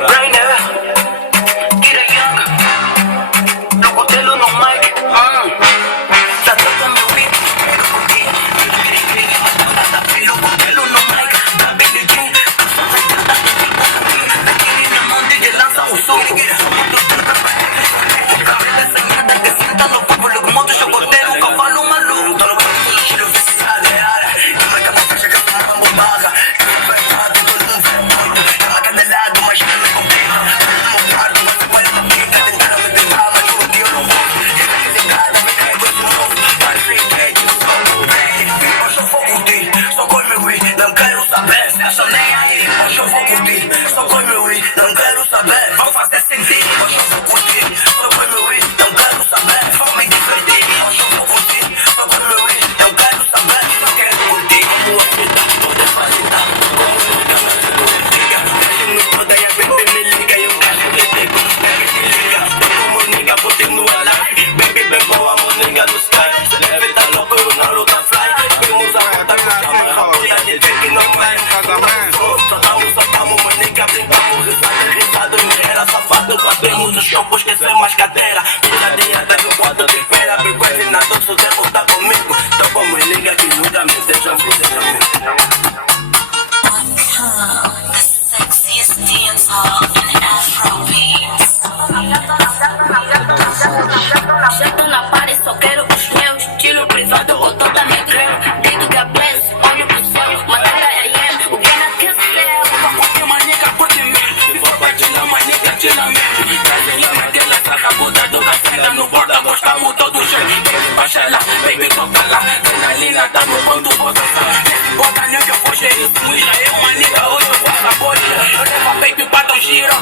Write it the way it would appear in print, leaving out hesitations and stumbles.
Rainer, Kira Young, Locotelo no mic. Tá todo meu whip. Locotelo no mic. Da Billy Jean. Aquele na mão de lança o som. Cabela sangrada que senta no povo. Logo monta o chocoteiro, um cavalo maluco. Tô no banco do tiro, vê se raleara. Que marca pra faixa que eu sou uma bombaga. Não quero saber, só nem aí. Hoje eu vou curtir, só com meu weed. Não quero saber, vou fazer sentir. Hoje eu vou curtir, só com meu weed. Não quero saber, vou me divertir. Hoje eu vou curtir, só com meu weed. Não quero saber, só quero curtir. Como você tá, pode facilitar. Como eu não me toda e a baby me liga. E eu quero que te liga. Como nigga, botei no alarme. Baby, bem boa, moninga no sky. Se leve tá louco, eu na luta fly. Vemos a conta com a abrimos o show, pois esquecer mais cadeira. Pisadinha deve o quadro de espera. Frequência na doce, você voltar comigo. Tô como liga que nunca me deixa The sexiest dance hall in Afrobeats. Já tô na party, só quero os meus. Estilo privado ou toda minha creme. Digo que a bless, olho pro céu. Matéria I am, o que não quer ser. Pra curtir uma nigga, curte mesmo. Se for pra tirar uma nigga, tira mesmo. Brasileira, aquela traca, puta do café. No borda, gostamos todo jeito. Baby, baixa lá, baby, toca lá. Adrenalina, tá no bando, bota lá. Bota nigga, eu vou gerir isso. Já é uma nigga, hoje eu faço a bolha. Eu levo a baby pra tão giro.